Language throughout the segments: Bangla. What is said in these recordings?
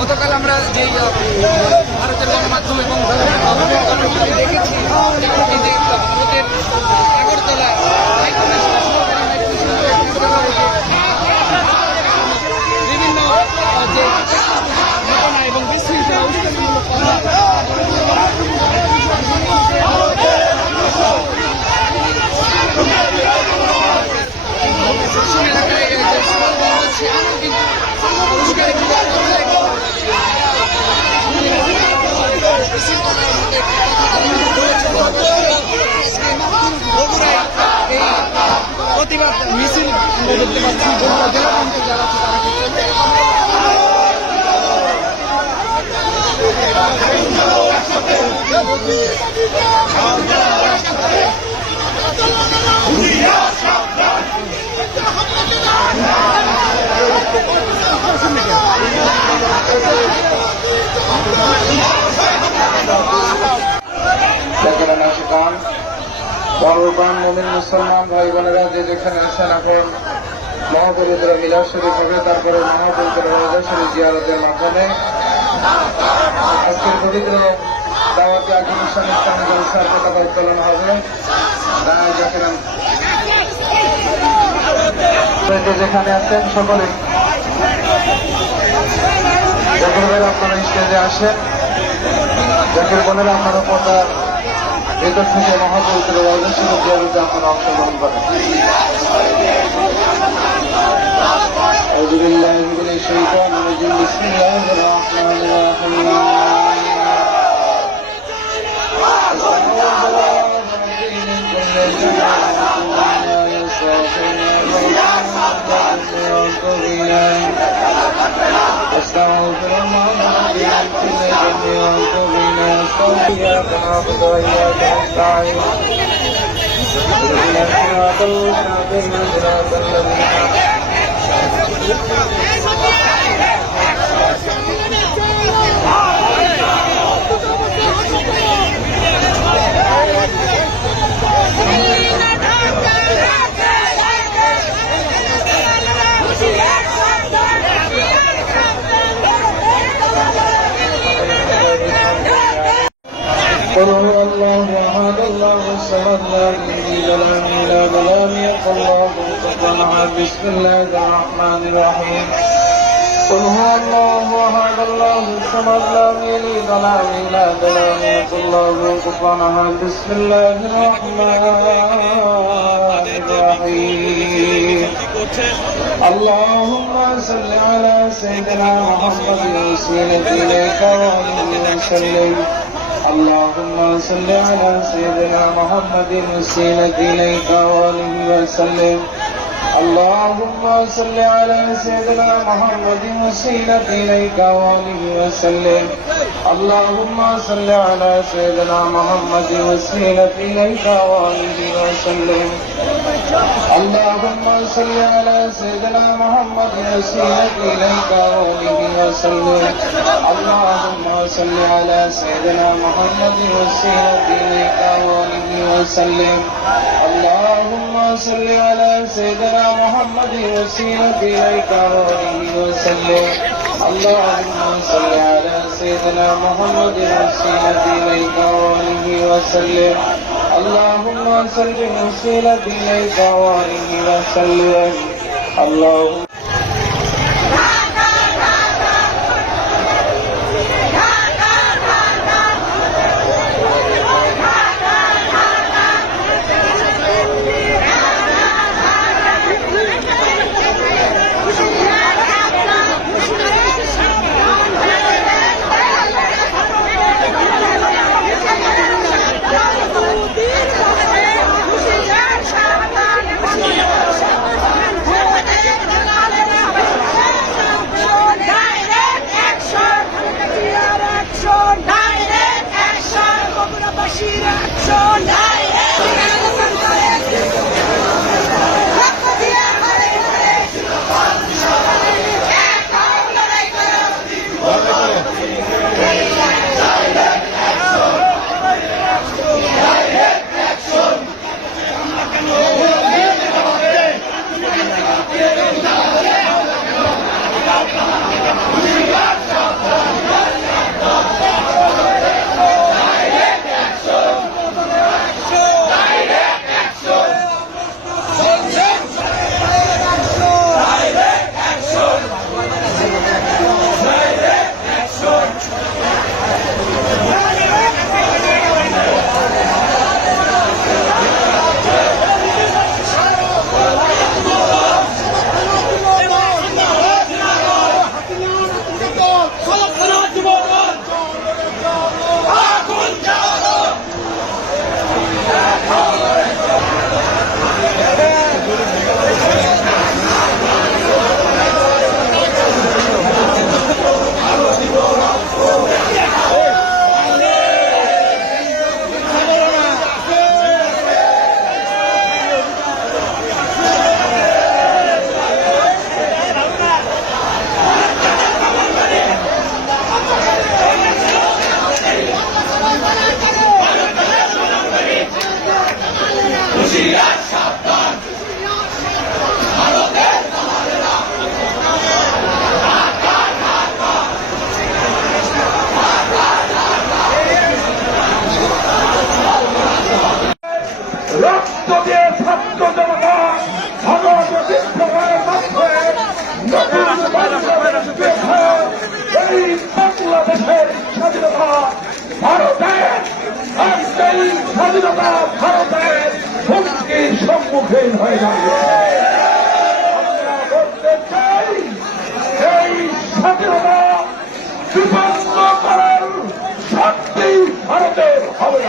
গতকাল আমরা যে ভারতের গণমাধ্যম এবং দেখেছি এই যে ভারতের আগরতলা বিভিন্ন যে ঘটনা এবং বিশৃঙ্খলা উস্কানিমূলক প্রতিবাদ মিছিল দেখতে পাচ্ছি জেলা পর্যন্ত যারা আছে মুমিন মুসলমান ভাই বোনেরা যে যেখানে আছেন এখন মহাপবিত্র মিলাদ শরীফ হবে, তারপরে মহাপবিত্র রোজা শরীফ জিয়ারতের মাধ্যমে আজকের পবিত্র দাওয়াতি আকিমুসান ইসলামী জলসার পতাকা উত্তোলন হবে। যেখানে আছেন সকলে জাকির ভাইরা আপনারা স্টেজে আসেন। জাকির বোনেরা আপনারা পতার ভেতর থেকে মহাপবিত্র রোজা শরীফ জিয়ারতে আপনারা অংশগ্রহণ করেন। আউযু বিল্লাহি মিনাশ শাইতানির রাজিম। বিসমিল্লাহির রাহমানির রাহিম। أستغفر الله إياك نعبد وإياك نستعين اهدنا الصراط المستقيم صراط قل هو الله احد الله الصمد لم يلد ولم يكن له كفوا احد. بسم الله الرحمن الرحيم. قل هو الله احد الله الصمد لم يلد ولم يولد ولم يكن له كفوا احد. بسم الله الرحمن الرحيم. اللهم صل على سيدنا محمد وسيلة إليك وآله وسلم. اللهم صل على سيدنا محمد وسيلة إليك وآله وسلم. اللهم صل على سيدنا محمد وسيلة إليك وآله وسلم. اللهم صل على سيدنا محمد وسيلة إليك وآله وسلم. اللهم صل على سيدنا محمد وسيلة إليك وآله وسلم. اللهم صل على سيدنا محمد وسيلة إليك وآله وسلم. اللهم صل على سيدنا محمد وسيلة إليك وآله وسلم. اللهم صل على سيدنا محمد وسيلة إليك وآله وسلم. اللهم صل وسيلة إليك وآله وسلم. اللهم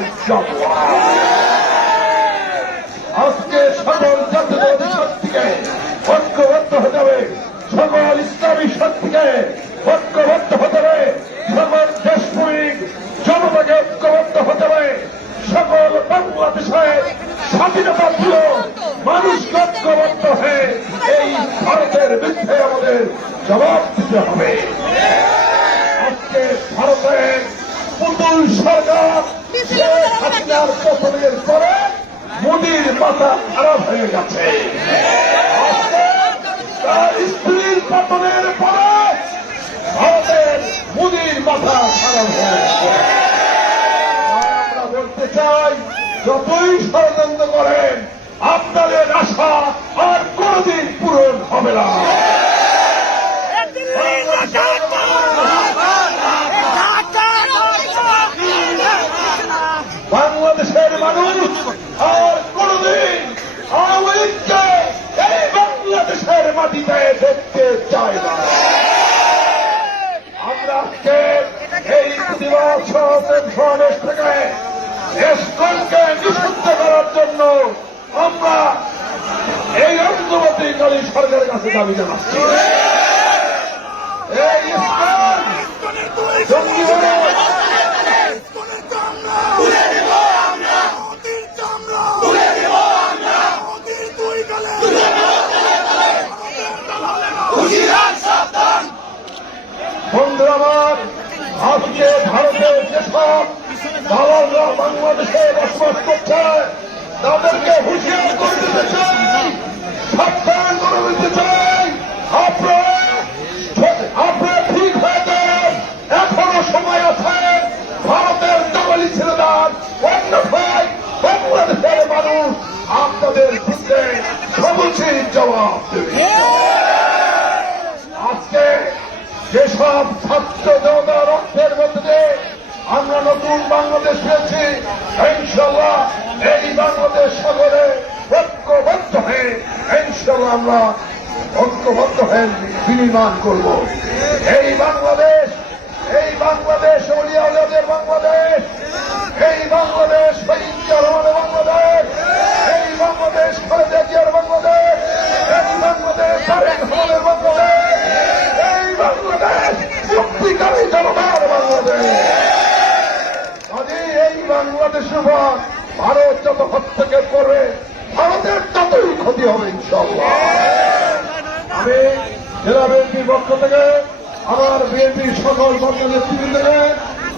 চাই জবাব। আজকে সকল জাতীয়তাবাদী শক্তিকে ঐক্যবদ্ধ হতে হবে, সকল ইসলামী শক্তিকে ঐক্যবদ্ধ হতে হবে, সকল দেশপ্রেমিক জনতাকে ঐক্যবদ্ধ হতে হবে, সকল বাংলাদেশের স্বাধীনতা প্রিয় মানুষকে ঐক্যবদ্ধ হয়ে এই ভারতের বিরুদ্ধে আমাদের জবাব দিতে হবে। আজকে ভারতের পুতুল সরকার শেখ হাসিনার পতনের পরে মোদির মাথা খারাপ হয়ে গেছে। আজকে তার স্ত্রীর পতনের পরে ভারতের মোদির মাথা খারাপ হয়ে গেছে। আমরা বলতে চাই, যতই ষড়যন্ত্র করেন আপনাদের আশা আর কোনদিন পূরণ হবে না। বাংলাদেশের মানুষ আর কোনদিন আওয়ামী লীগকে এই বাংলাদেশের মাটিতে দেখতে চায় না। আমরা আজকে এই প্রতিবাদ সমাবেশ থেকে দেশকে নিষিদ্ধ করার জন্য আমরা এই অন্তর্বর্তীকালী সরকারের কাছে দাবি জানাচ্ছি। এই ইসলাম জঙ্গি বলে বন্ধুরা আমার, আজকে ভারতের যেসব দালালরা বাংলাদেশে বসবাস করছে তাদেরকে হুঁশিয়ার করে দিতে চাই, সাবধান করে দিতে চাই। আপনারা ঠিক হয়ে যান, এখনো সময় আছে। ভারতের দালালি ছেড়ে দেন, অন্যথায় বাংলাদেশের মানুষ আপনাদের বিরুদ্ধে সমুচিত জবাব দেবে। আজকে যেসব ছাত্র জনতা রক্তের মধ্যে আমরা নতুন বাংলাদেশ পেয়েছি, ইনশাল্লাহ এই বাংলাদেশ সকলে ঐক্যবদ্ধ হয়ে ইনশাল্লাহ আমরা ঐক্যবদ্ধ হয়ে বিনির্মাণ করব। এই বাংলাদেশ অলিয়াউলিয়াদের বাংলাদেশ, এই বাংলাদেশ শহীদ রহমানের বাংলাদেশ, এই বাংলাদেশ খালেদা জিয়ার বাংলাদেশ, এই বাংলাদেশ তারেক রহমানের বাংলাদেশ, এই বাংলাদেশ মুক্তিকামী জনতার বাংলাদেশ। এই বাংলাদেশের উপর ভারত যত হস্তক্ষেপ করবে ভারতের ততই ক্ষতি হবে ইনশাল্লাহ। আমি জেলা বিএনপির পক্ষ থেকে আমার বিএনপির সকল পর্যায়ের নেতৃবৃন্দকে,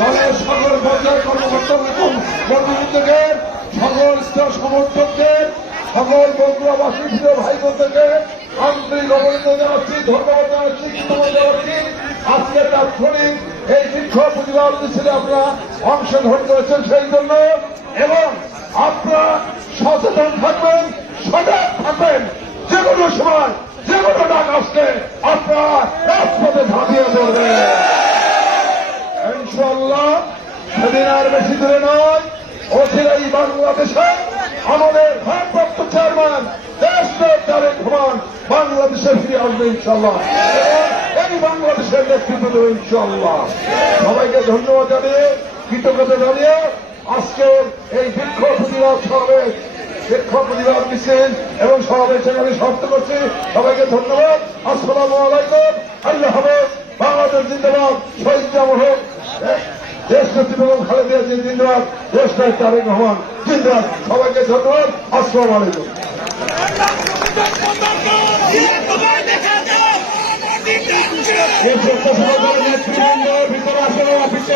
দলের সকল পর্যায়ের কর্মকর্তাদের, সকল স্তর সমর্থকদের, সকল বন্ধুরাবাসী প্রিয় ভাই বোনদেরকে আন্তরিক অভিনন্দন জানাচ্ছি, ধন্যবাদ জানাচ্ছি, কৃতজ্ঞতা জানাচ্ছি। আজকে তাৎক্ষণিক এই শিক্ষক প্রতিবাদ মিছিলে আপনারা অংশগ্রহণ করেছেন সেই জন্য, এবং আপনারা সচেতন থাকবেন, সজাগ থাকবেন। যে কোনো সময় যে কোনো ডাক আসলে আপনারা রাজপথে ঝাঁপিয়ে পড়বেন ইনশাআল্লাহ। সেদিন আর বেশি দূরে নয়, অচিরেই বাংলাদেশে আমাদের ভারপ্রাপ্ত চেয়ারম্যান দেশের তারেক রহমান বাংলাদেশে ফিরে আসবে ইনশাআল্লাহ, এই বাংলাদেশের নেতৃত্ব দেবে ইনশাআল্লাহ। সবাইকে ধন্যবাদ জানিয়ে, কৃতজ্ঞতা জানিয়ে আজকে এই বিক্ষোভ প্রতিবাদ সমাবেশ, শিক্ষক প্রতিবাদ মিছিল এবং সমাবেশ এখানে সমাপ্ত করছি। সবাইকে ধন্যবাদ। আসসালামু আলাইকুম। আল্লাহ হাফেজ। বাংলাদেশ জিন্দাবাদ। শহীদ জামর হোক। দেশ নেত্রী বেগম খালেদা জিয়া জিন্দাবাদ। দেশ নায়ক তারেক রহমান জিন্দাবাদ। সবাইকে ধন্যবাদ। আসসালামু আলাইকুম। নেতৃবৃন্দ ভিতরে আসলে অফিসে